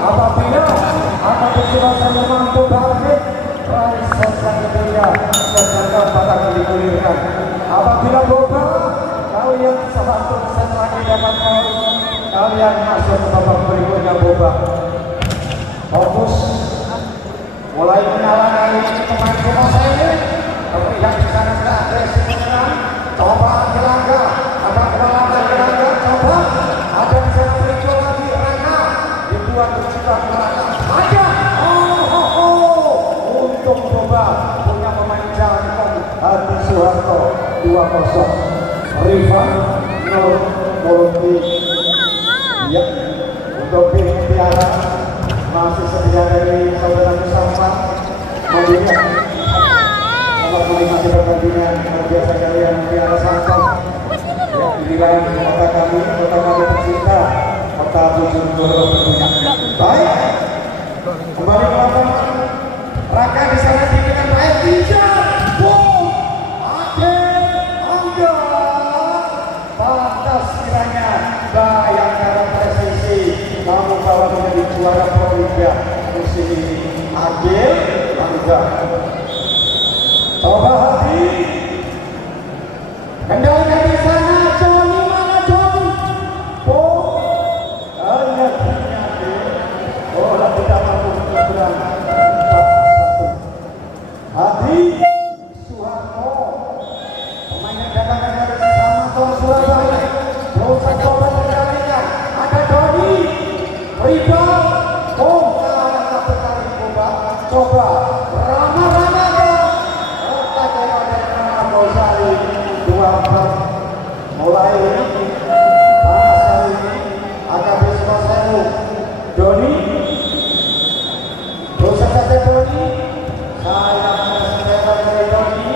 Apabila akan bersilakan mampu bangkit, raih sesat dunia, sesat batang digulirkan. Apabila boba, kalian 100% lagi dapat poin, kalian masuk ke babak berikutnya boba. Fokus, mulai menyala dari pemain bola saya, terlihat di sana sudah agresif menyerang. Coba Gelangga, ada kepala Gelangga, coba ada di sana berikut lagi Rana. Dibuat tercipta Rana. Ada, untuk coba punya pemain jantan Hadi Soeharto 2-0. Rifan Nur Multi. Ya, untuk tim Tiara masih setia dari saudara Mustafa Mobilnya. Kalau menikmati pertandingan biasa kalian Tiara Santong. Ya, inilah kota kami tercinta, kota Bojonegoro tentunya. Baik, kembali ke lapangan. Raka di sana diberikan baik bisa. Boom, Ade Angga. Pantas kiranya Bayangkara presisi kamu bawa menjadi juara Proliga musim ini. Ade Angga. Coba Hadi. Kendalikan di sana, Joni mana Joni? Hanya Ade. Bola tidak mampu bergerak. Hadi Soeharto, pemain yang datangkan dari Samator Surabaya. Berusaha coba terkalikan. Ada Doni, rebound, kalah satu kali coba. Rama Gozali 2-4. Mulai panas kali ini AKB Sukosewu. Doni berusaha saja Doni. Saya mencetak dari Doni.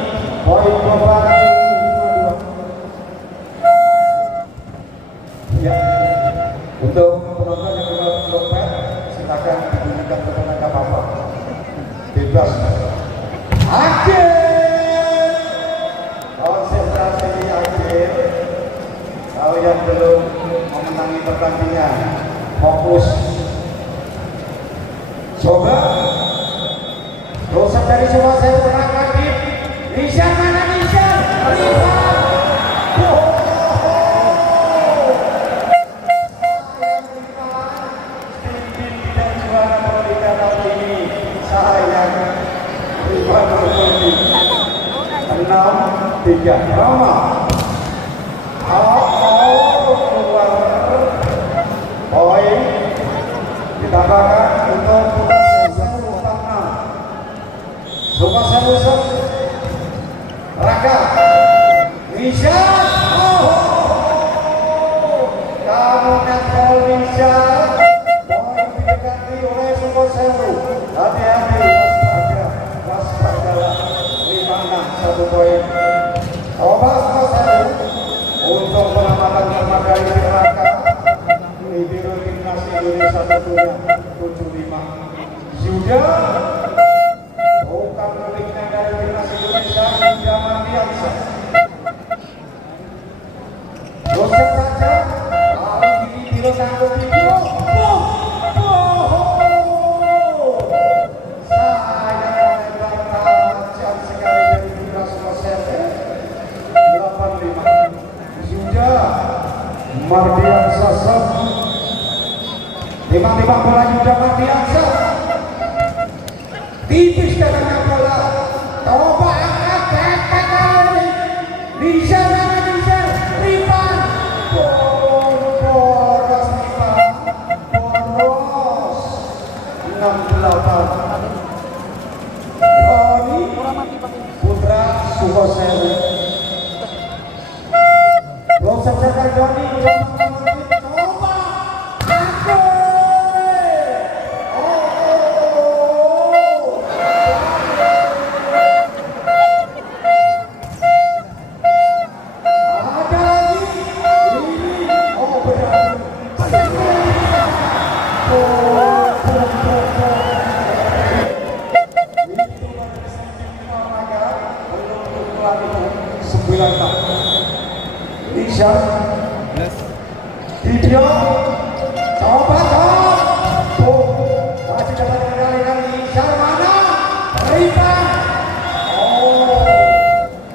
Poin beban 5-2. Ya, untuk penonton yang belum dompet silakan dibunyikan tenaga bapak. Bebas. Akhir. Konsentrasi di akhir. Kalian belum memenangi pertandingan. Fokus. Coba. Dosa dari semua saya pernah kaki. Nisha mana Nisha? Tidak juara Proliga tahun ini. Sayang. 6-3. Rama. Keluar. Poin ditambahkan untuk Sukosewu Raka. Nisha. Kamu netball Nisha. Poin didekati oleh Sukosewu. Hati-hati, waspadalah. 5-6, 1 poin. Coba Sukosewu untuk penamatan pertama kali di Raka. Libero Timnas Indonesia tentunya 75. Yuda. Bukan miliknya dari Timnas Indonesia, Yuda Mardiansyah. Joseph saja. Kali ini Biro sanggup video. Mardiansyah, tiba-tiba bola Yuda Mardiansyah, tipis datangnya bola. Coba angkat pepet kali ini. Nisha mana Nisha? Rifan. Boros Rifan. Divyo coba masih dapat dikendalikan di Sharmana Rifan.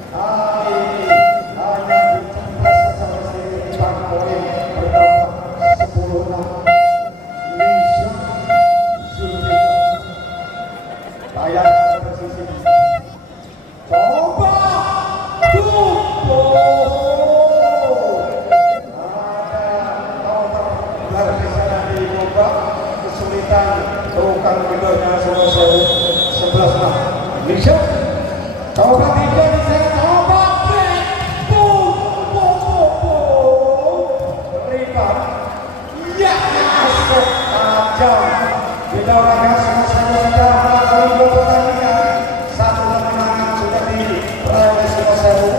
Kali ini hanya dicemples sampai sini poin bertambah 10-6. Nisha Zulfikar layar posisi coba kesulitan tukang gedornya semua 11-6. Nisha coba tiga di sana, coba Rifan ya masuk tajam kita orangnya semua sudah melakukan pertandingan. Satu kemenangan sudah diraih semua sewu,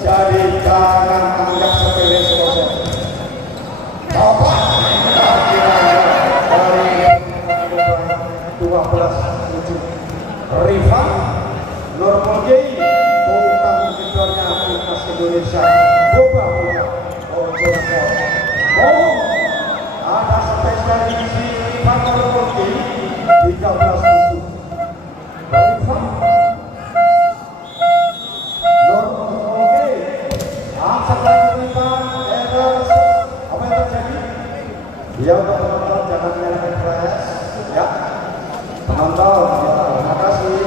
jadi jangan anggap sepele semua sewu. Coba dari 12-7 Rifan Nurmulgi tukang gedornya timnas Indonesia boba ada space dari si Rifan Nurmulgi 13-7 Rifan Nurmulgi angkat lagi Rifan apa yang terjadi? Ya untuk penonton jangan menyalahkan press ya penonton ya, terima kasih.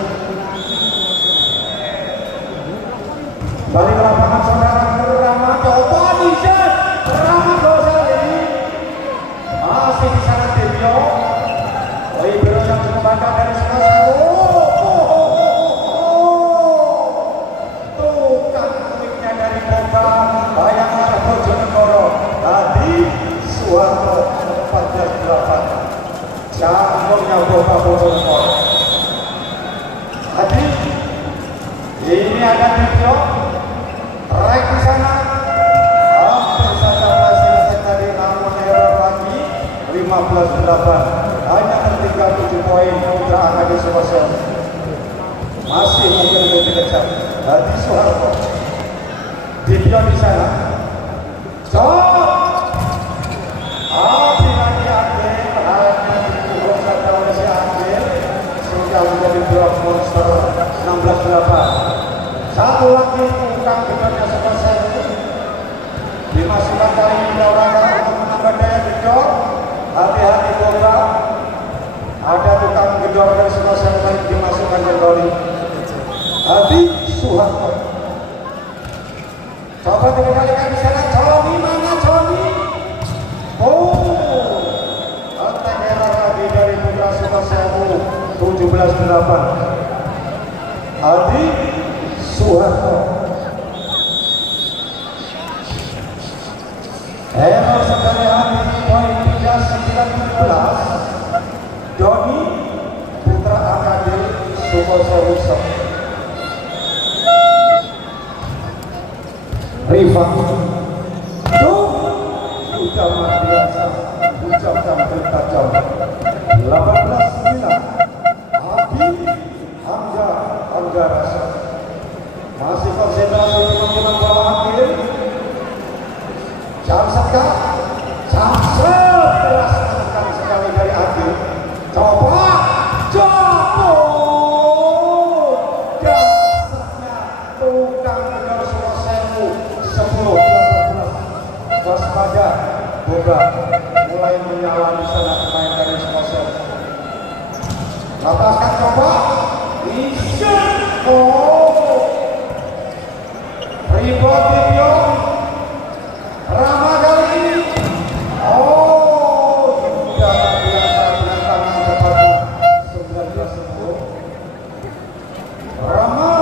Balik ke lapangan saudara Rama coba Nisha Rama dosa ini masih di sana Divyo Ibro yang cukup bangga dari semua tukang kuliknya dari Boba bayang ada Bojonegoro tadi Suwarto 14-8 jangkaunya Boba Bojonegoro. Tadi ini ada Divyo track di sana hampir saja berhasil tadi namun error lagi 15-8 hanya tertinggal 7 poin Putra Akadi Sukoso masih mungkin lebih dikejar. Tadi Suharto Divyo di sana lagi Agil hanya dipukul saja oleh si Agil sudah menjadi drop monster 16-8. Satu lagi tukang gedornya selesai dimasukkan kali ini orang untuk menambah daya gedor. Hati-hati Boba ada tukang gedor dari selesai lagi dimasukkan kembali. Hati Suharto coba dikembalikan di sana. Joni mana Joni? Attack error lagi dari Putra Sukosewu 17-8. Hadi Suharto error sekali hati poin 3-9-17 Joni Putra Akadi Sukosewu Rifan sudah luar biasa ucapkan bertajam 18-9 Abi Hamzah Rasa masih konsentrasi kemungkinan bola akhir jam sekat keras menekan sekali dari Abi coba dasarnya tukang gedor Sukosewu 10-18 waspada Boba mulai menyala di sana pemain dari Sukosewu lepaskan coba Nisha rebound Divyo Rama kali ini sudah biasa dengan tangan cepatnya 19-10 Rama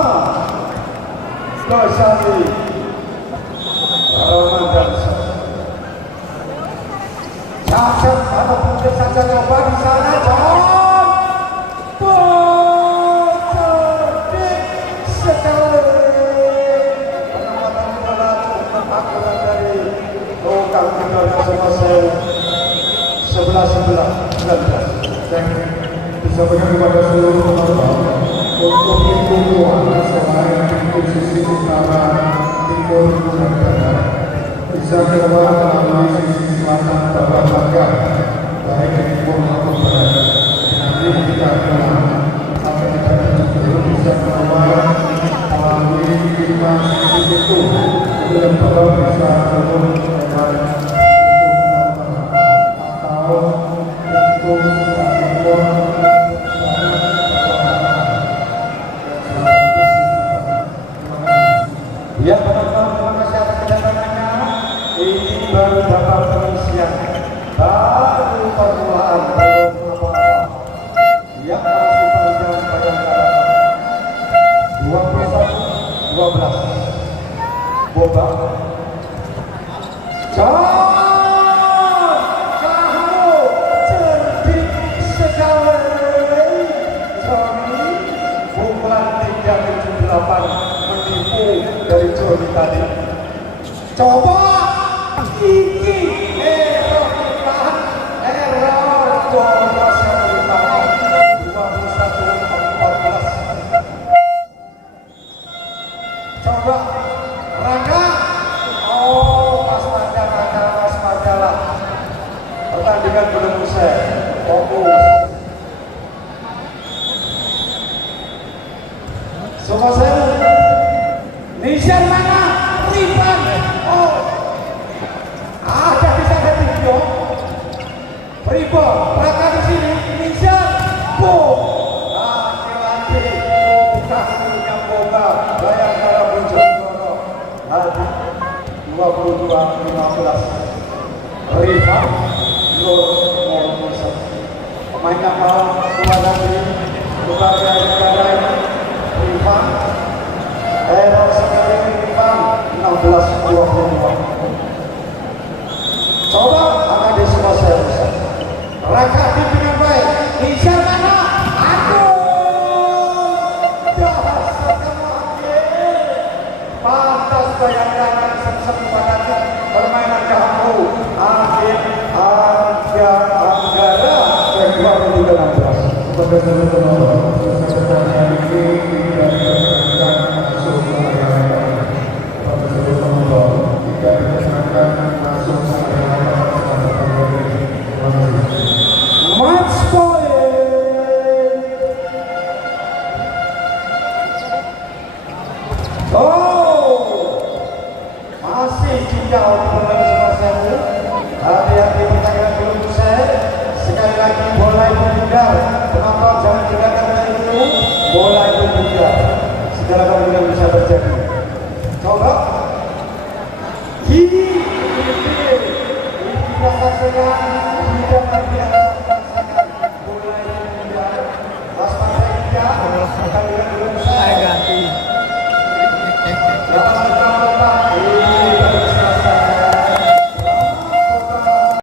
Dosari Ramadan Cacat atau mungkin saja coba di sana cerdik sekali penempatan bola cukup akurat dari tukang gedornya Sukosewu 11-19. Dan disampaikan kepada seluruh penonton untuk himbauan selain di sisi utara, timur, dan barat bisa keluar melalui sisi selatan bawah pagar baik di timur maupun barat. Nanti kita pulang sampai kita belum bisa keluar melalui 5 sisi itu yang bawah bisa turun atau untuk timur. Ya teman-teman, terima kasih atas kedatangannya. Ini baru dapat pengisian, baru permulaan, belum apa-apa. Yang masih panjang pada 21-12. Boba. Jangan kamu cerdik sekali. Johnny, pukulan 378 menipu dari Johnny tadi. Coba ini error Jonas yang bertahan 21-14. Coba Rangga. Oh, Mas Majalah. Pertandingan belum usai. Fokus. Semua saya Nishan mana? Riban. Oh, ada bisa ada video. Riban, Raka di sini. Nishan. Boom. Laki-laki. Bukan punya boga. Bayangkara Bojonegoro. Hadi 22-15. Riban. Lord Musa. Pemain kapal luar negeri. Luar negara ini. Riban. Error sekali Riban 16-22. Coba akan di semua saya bisa. Raka dengan baik. Nishan mana? Aduh, jahat sekali. Pantas bayangkan sem-sem pada permainan kamu. Akhir Anggara Februari 2016. Pada teman-teman, sebenarnya ini tidak diperkenankan masuk ke area pada seluruh penonton tidak diperkenankan masuk ke area Match point. Oh, masih juga untuk bermain semasa. Hati-hati pertandingan belum usai. Sekali lagi bola itu bundar. Penonton jangan tinggalkan itu. Bola itu bundar. Segala kemungkinan bisa terjadi. Coba. Ini kita saksikan.